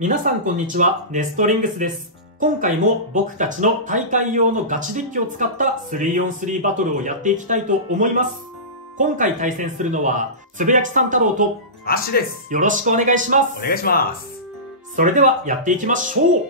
皆さんこんにちは、ネストリングスです。今回も僕たちの大会用のガチデッキを使った 3on3 バトルをやっていきたいと思います。今回対戦するのは、つぶやきさん太郎とアッシュです。よろしくお願いします。お願いします。それではやっていきましょう。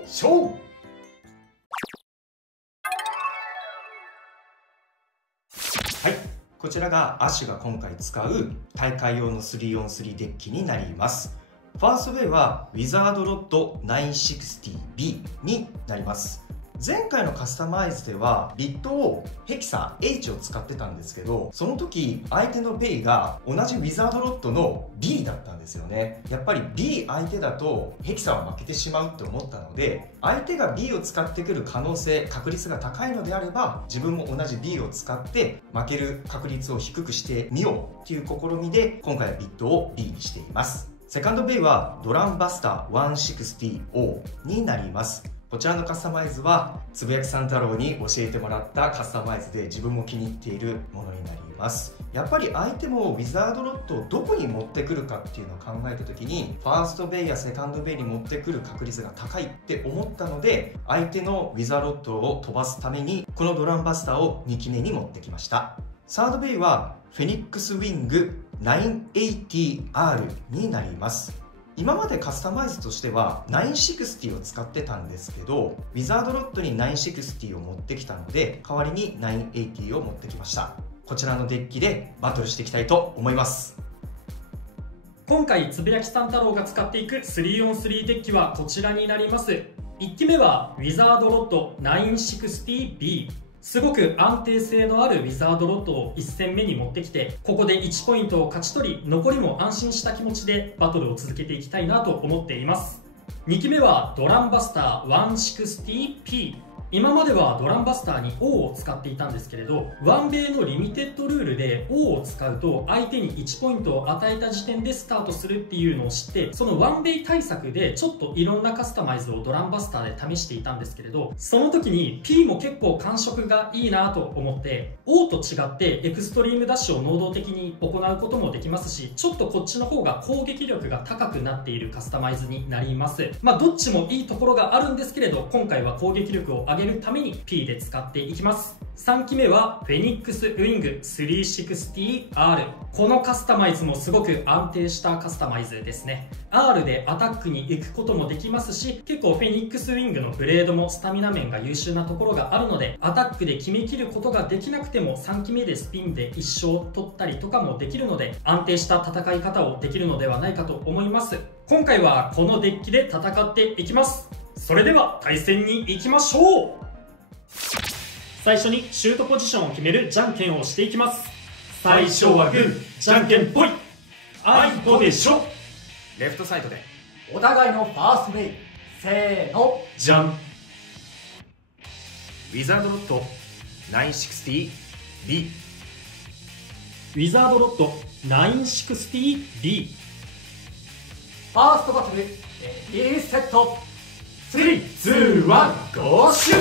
はい、こちらがアッシュが今回使う大会用の 3on3 デッキになります。ファーストウェイはウィザードロッド 960B になります。前回のカスタマイズではビットをヘキサ H を使ってたんですけど、その時相手のベイが同じウィザードロッドの B だったんですよね。やっぱり B 相手だとヘキサは負けてしまうって思ったので、相手が B を使ってくる可能性確率が高いのであれば、自分も同じ B を使って負ける確率を低くしてみようっていう試みで、今回はビットを B にしています。セカンドベイはドランバスター 160O になります。こちらのカスタマイズはつぶやきさん太郎に教えてもらったカスタマイズで自分も気に入っているものになります。やっぱり相手もウィザードロッドをどこに持ってくるかっていうのを考えた時に、ファーストベイやセカンドベイに持ってくる確率が高いって思ったので、相手のウィザードロッドを飛ばすためにこのドランバスターを2機目に持ってきました。サードベイはフェニックスウィング 980R になります。今までカスタマイズとしては960を使ってたんですけど、ウィザードロッドに960を持ってきたので、代わりに980を持ってきました。こちらのデッキでバトルしていきたいと思います。今回つぶやきさん太郎が使っていく 3on3 デッキはこちらになります。1機目はウィザードロッド 960B。すごく安定性のあるウィザードロッドを1戦目に持ってきて、ここで1ポイントを勝ち取り、残りも安心した気持ちでバトルを続けていきたいなと思っています。2機目はドランバスター 160P。今まではドランバスターに O を使っていたんですけれど、ワンベイのリミテッドルールで O を使うと相手に1ポイントを与えた時点でスタートするっていうのを知って、そのワンベイ対策でちょっといろんなカスタマイズをドランバスターで試していたんですけれど、その時に P も結構感触がいいなと思って、O と違ってエクストリームダッシュを能動的に行うこともできますし、ちょっとこっちの方が攻撃力が高くなっているカスタマイズになります。どっちもいいところがあるんですけれど、今回は攻撃力を上げるために P で使っていきます。3機目はフェニックスウィング 360R。このカスタマイズもすごく安定したカスタマイズですね。R でアタックに行くこともできますし、結構フェニックスウィングのブレードもスタミナ面が優秀なところがあるので、アタックで決めきることができなくても3機目でスピンで1勝取ったりとかもできるので、安定した戦い方をできるのではないかと思います。今回はこのデッキで戦っていきます。それでは対戦に行きましょう。最初にシュートポジションを決めるじゃんけんをしていきます。最初はグー、じゃんけんぽい。あいこでしょ。レフトサイドでお互いのファーストベイ、せーの、じゃん。ウィザードロッド 960B。 ウィザードロッド 960B。 ファーストバトル、レディーセット、3、2、1、ゴーシュー。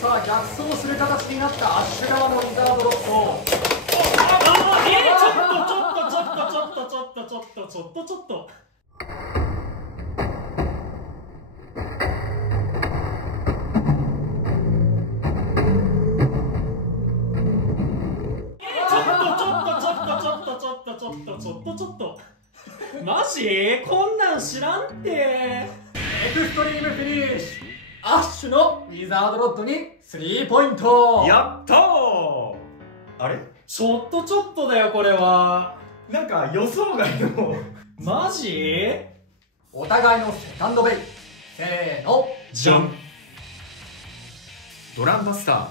さあ、逆走する形になったアッシュ側のウィザードロッド。ちょっと。マジ？こんなん知らんって。エクストリームフィニッシュ。アッシュのウィザードロッドに3ポイント。やったー。あれちょっとだよこれは。なんか予想外のマジ？お互いのセカンドベイ、せーの、じゃん。ドランバスタ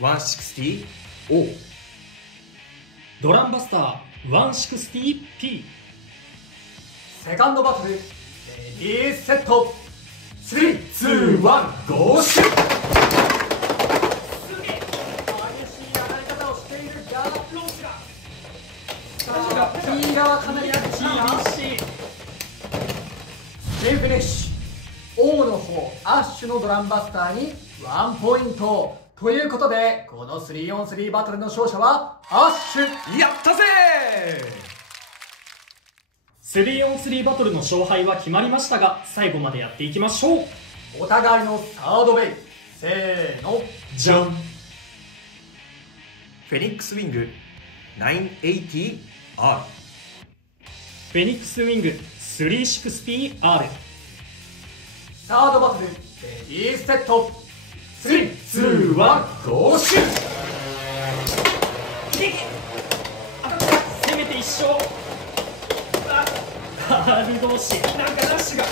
ー 160O。 ドランバスター 160P。 セカンドバトル、レディーセット、3、2、1、ゴーシュー。激しい上がり方をしているが、P 側かなり厳しいな。全フィニッシュ。O の方、アッシュのドランバスターに1ポイント。ということで、この 3on3 バトルの勝者はアッシュ。やったぜー。3on3 バトルの勝敗は決まりましたが、最後までやっていきましょう。お互いのサードベイ、せーの、じゃん。フェニックスウィング 980R。 フェニックスウィング 360R。 サードバトル、レディーセット、3、2、1、ゴーシュー。せめて一勝。カール同士なんかダッシュが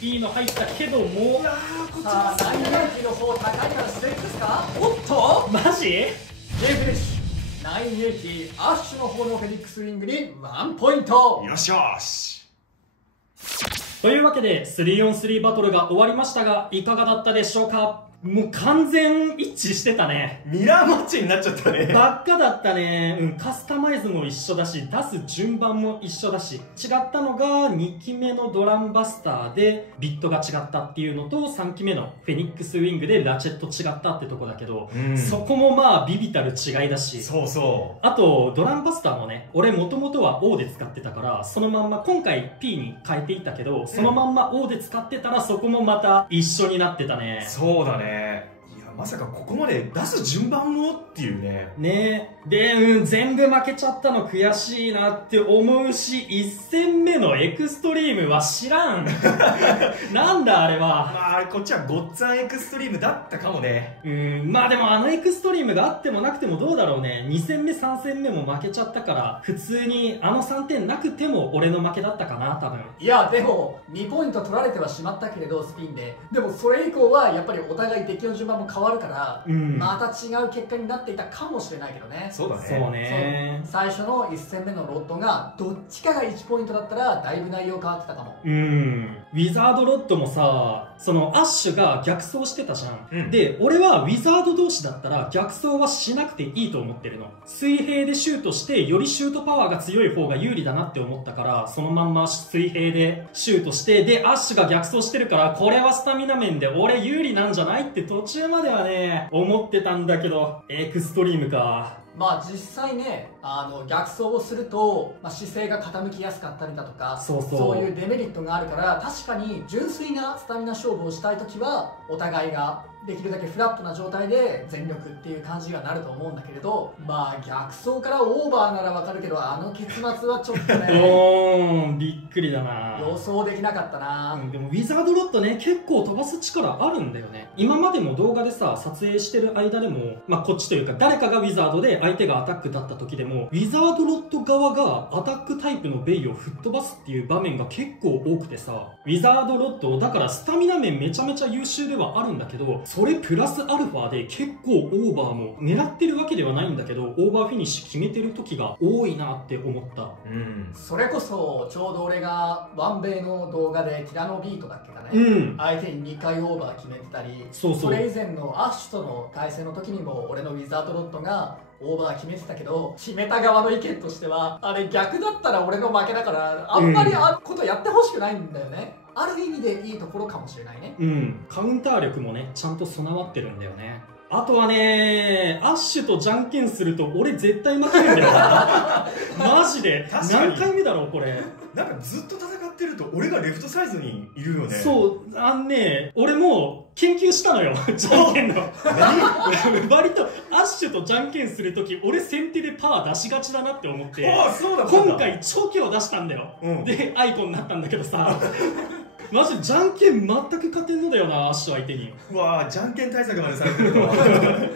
いいの入ったけども、さあ、ナインエイティの方高いからステップですか。おっとマジゲームフィニッシュ。ナインエイティアッシュの方のフェニックスウィングに1ポイント。よしよし。というわけで 3on3 バトルが終わりましたが、いかがだったでしょうか。もう完全一致してたね。ミラーマッチになっちゃったね。ばっかだったね。カスタマイズも一緒だし、出す順番も一緒だし、違ったのが2期目のドランバスターでビットが違ったっていうのと、3期目のフェニックスウィングでラチェット違ったってとこだけど、そこもまあビビたる違いだし、そうそう。あとドランバスターもね、俺もともとは O で使ってたから、そのまんま今回 P に変えていったけど、そのまんま O で使ってたらそこもまた一緒になってたね。そうだね。いや、まさかここまで出す順番もっていうね。ねで、全部負けちゃったの悔しいなって思うし、1戦目のエクストリームは知らん。なんだあれは。まあこっちはゴッツァンエクストリームだったかもね。まあでもあのエクストリームがあってもなくてもどうだろうね。2戦目3戦目も負けちゃったから、普通にあの3点なくても俺の負けだったかな、多分。いやでも2ポイント取られてはしまったけれど、スピンででもそれ以降はやっぱりお互いデッキの順番も変わるから、また違う結果になっていたかもしれないけどね。そうだね。そうね。最初の1戦目のロッドがどっちかが1ポイントだったらだいぶ内容変わってたかも。ウィザードロッドもさ、そのアッシュが逆走してたじゃん、で俺はウィザード同士だったら逆走はしなくていいと思ってるの。水平でシュートしてよりシュートパワーが強い方が有利だなって思ったから、そのまんま水平でシュートして、でアッシュが逆走してるから、これはスタミナ面で俺有利なんじゃないって途中まではね思ってたんだけど、エクストリームか。まあ実際ね、逆走をすると、姿勢が傾きやすかったりだとか、そういうデメリットがあるから、確かに純粋なスタミナ勝負をしたいときはお互いができるだけフラットな状態で全力っていう感じにはなると思うんだけれど、まあ逆走からオーバーならわかるけど、あの結末はちょっとねびっくりだな。予想できなかったな。でもウィザードロッドね、結構飛ばす力あるんだよね。今までも動画でさ撮影してる間でも、こっちというか誰かがウィザードで相手がアタックだった時でも、ウィザードロッド側がアタックタイプのベイを吹っ飛ばすっていう場面が結構多くてさ、ウィザードロッドだからスタミナ面めちゃめちゃ優秀ではあるんだけど、それプラスアルファで結構オーバーも狙ってるわけではないんだけど、オーバーフィニッシュ決めてる時が多いなって思った。それこそちょうど俺がワンベイの動画でティラノビートだっけかね、相手に2回オーバー決めてたり、それ以前のアッシュとの対戦の時にも俺のウィザードロッドがオーバー決めてたけど、決めた側の意見としてはあれ逆だったら俺の負けだから、あんまりあことやってほしくないんだよね。ある意味でいいところかもしれないね。カウンター力もねちゃんと備わってるんだよね。あとはね、アッシュとじゃんけんすると俺絶対負けるんだよマジで何回目だろうこれ。なんかずっと戦ってると俺がレフトサイズにいるよね。そう、俺も研究したのよじゃんけんの割とアッシュとじゃんけんするとき俺先手でパワー出しがちだなって思って、今回チョキを出したんだよ、でアイコンになったんだけどさマジじゃんけん全く勝てんのだよな、アッシュ相手に。うわー、じゃんけん対策までされてるとは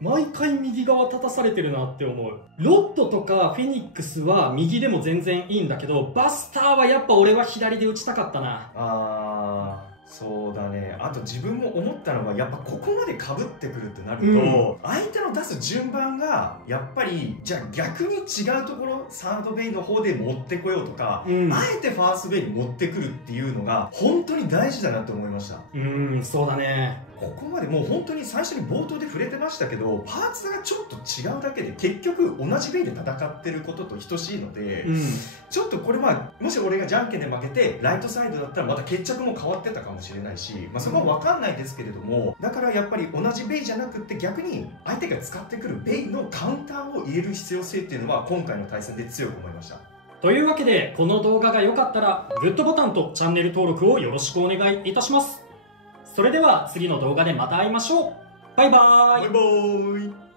毎回右側立たされてるなって思う。ロッドとかフェニックスは右でも全然いいんだけど、バスターはやっぱ俺は左で打ちたかったな。そうだね。あと自分も思ったのは、やっぱここまで被ってくるってなると、相手の出す順番がやっぱりじゃあ逆に違うところ、サードベイの方で持ってこようとか、あえてファーストベイに持ってくるっていうのが本当に大事だなって思いました。そうだね。ここまでもう本当に最初に冒頭で触れてましたけど、パーツがちょっと違うだけで結局同じベイで戦ってることと等しいので、ちょっとこれもし俺がじゃんけんで負けてライトサイドだったらまた決着も変わってたかもしれないし、そこは分かんないですけれども、だからやっぱり同じベイじゃなくって逆に相手が使ってくるベイのカウンターを入れる必要性っていうのは今回の対戦で強く思いました。というわけで、この動画が良かったら、グッドボタンとチャンネル登録をよろしくお願いいたします。それでは次の動画でまた会いましょう。バイバーイ。バイバーイ。